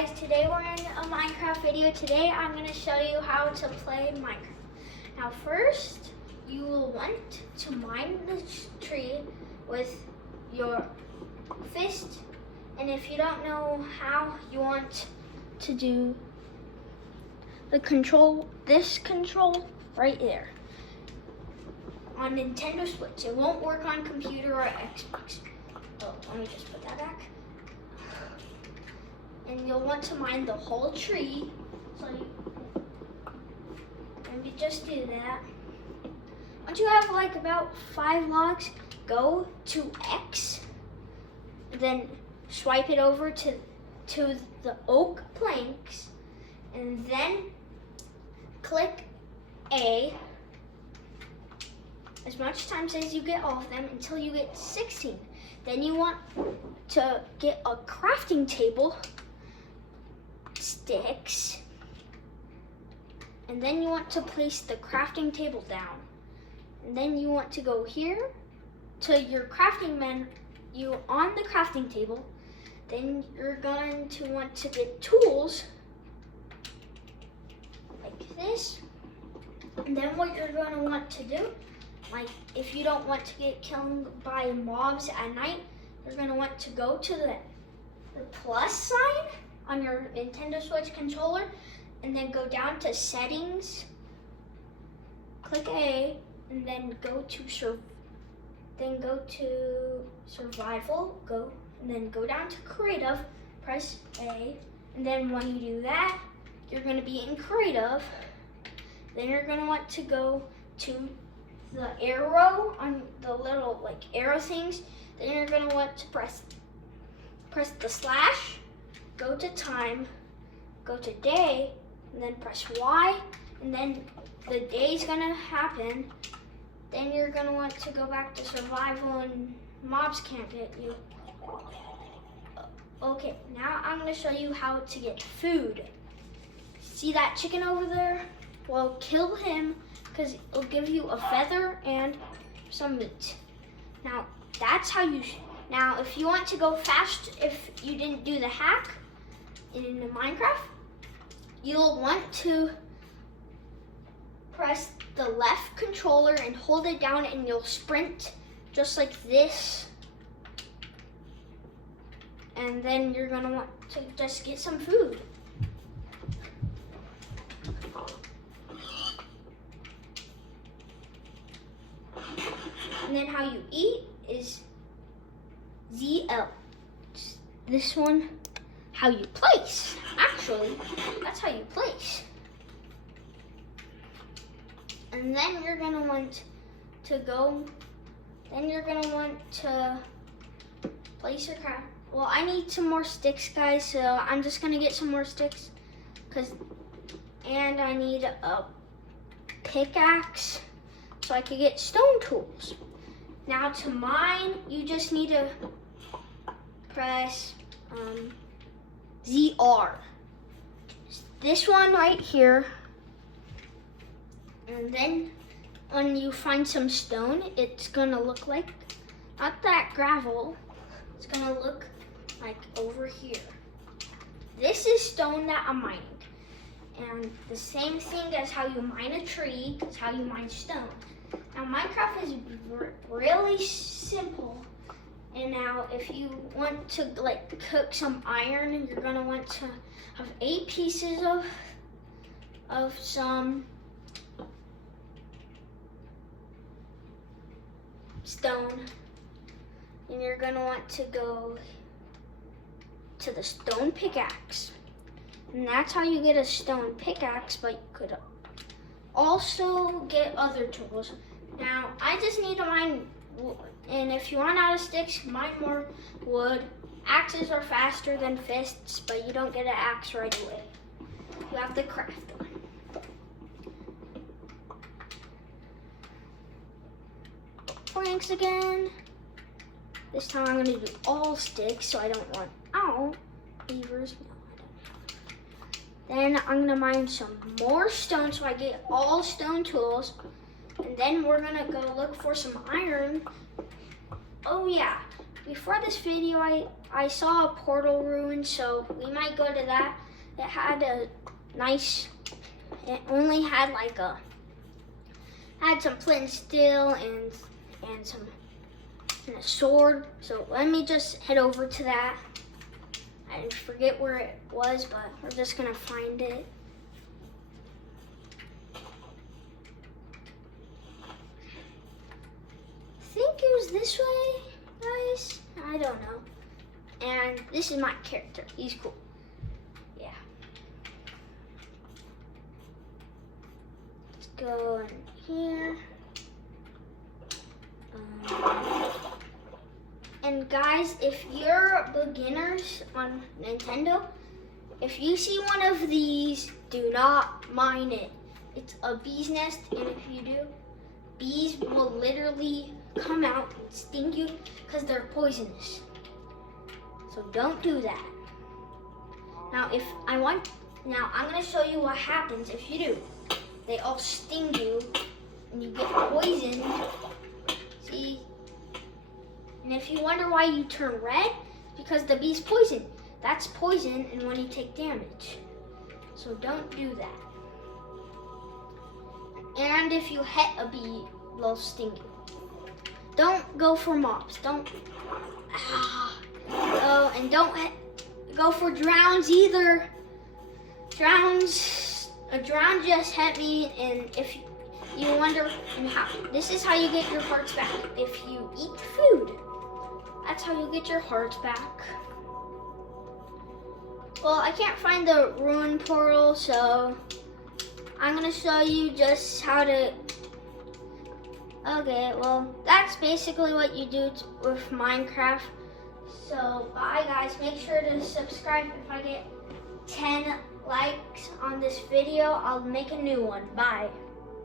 guys, today we're in a Minecraft video. Today I'm going to show you how to play Minecraft. Now first, you will want to mine the tree with your fist. And if you don't know how, you want to do this control right there. On Nintendo Switch. It won't work on computer or Xbox. Oh, let me just put that back. And you'll want to mine the whole tree. So you just do that. Once you have like about 5 logs, go to X, then swipe it over to the oak planks, and then click A as much times as you get all of them until you get 16. Then you want to get a crafting table, sticks, and then you want to place the crafting table down. And then you want to go here to your crafting menu on the crafting table. Then you're going to want to get tools like this. And then what you're going to want to do, like if you don't want to get killed by mobs at night, you're going to want to go to the plus sign on your Nintendo Switch controller and then go down to settings, click A, and then go to survival, and then go down to creative, press A, and then when you do that, you're going to be in creative. Then you're going to want to go to the arrow on the little like arrow things. Then you're going to want to press the slash, go to time, go to day, and then press Y, and then the day is going to happen. Then you're going to want to go back to survival and mobs can't get you. Okay, now I'm going to show you how to get food. See that chicken over there? Well, kill him because it'll give you a feather and some meat. Now, that's how you... Now, if you want to go fast, if you didn't do the hack in Minecraft, you'll want to press the left controller and hold it down and you'll sprint just like this. And then you're gonna want to just get some food. And then how you eat is ZL. This one, how you place. Actually, that's how you place. And then you're gonna want to go, then you're gonna want to place your craft. Well, I need some more sticks, guys, so I'm just gonna get some more sticks. And I need a pickaxe so I could get stone tools. Now to mine, you just need to press ZR. This one right here. And then when you find some stone, it's gonna look like, not that gravel, it's gonna look like over here. This is stone that I'm mining. And the same thing as how you mine a tree is how you mine stone. Now Minecraft is really simple. And now if you want to like cook some iron, you're gonna want to have 8 pieces of some stone. And you're gonna want to go to the stone pickaxe. And that's how you get a stone pickaxe, but you could also get other tools. Now, I just need to mine wood. And if you run out of sticks, mine more wood. Axes are faster than fists, but you don't get an axe right away. You have to craft one. Planks again. This time I'm gonna do all sticks so I don't run out. Beavers, no, I don't have. Then I'm gonna mine some more stone so I get all stone tools. And then we're gonna go look for some iron. Oh yeah, before this video, I saw a portal ruin, so we might go to that. It had a nice, it only had like had some flint and steel and a sword. So let me just head over to that. I forget where it was, but we're just gonna find it. I think it was this way, guys. I don't know. And this is my character. He's cool. Yeah. Let's go in here. And guys, if you're beginners on Nintendo, if you see one of these, do not mine it. It's a bee's nest, and if you do, bees will literally come out and sting you because they're poisonous. So don't do that. Now I'm gonna show you what happens if you do. They all sting you and you get poisoned. See? And if you wonder why you turn red, because the bee's poison. That's poison and when you take damage. So don't do that. And if you hit a bee, they'll sting you. Don't go for mobs. Don't. Oh, and don't go for drowns either. A drown just hit me, and if you wonder how, this is how you get your hearts back. If you eat food, that's how you get your hearts back. Well, I can't find the ruin portal, so I'm gonna show you just how to. Okay, well, that's basically what you do with Minecraft. So, bye guys. Make sure to subscribe. If I get 10 likes on this video, I'll make a new one. Bye.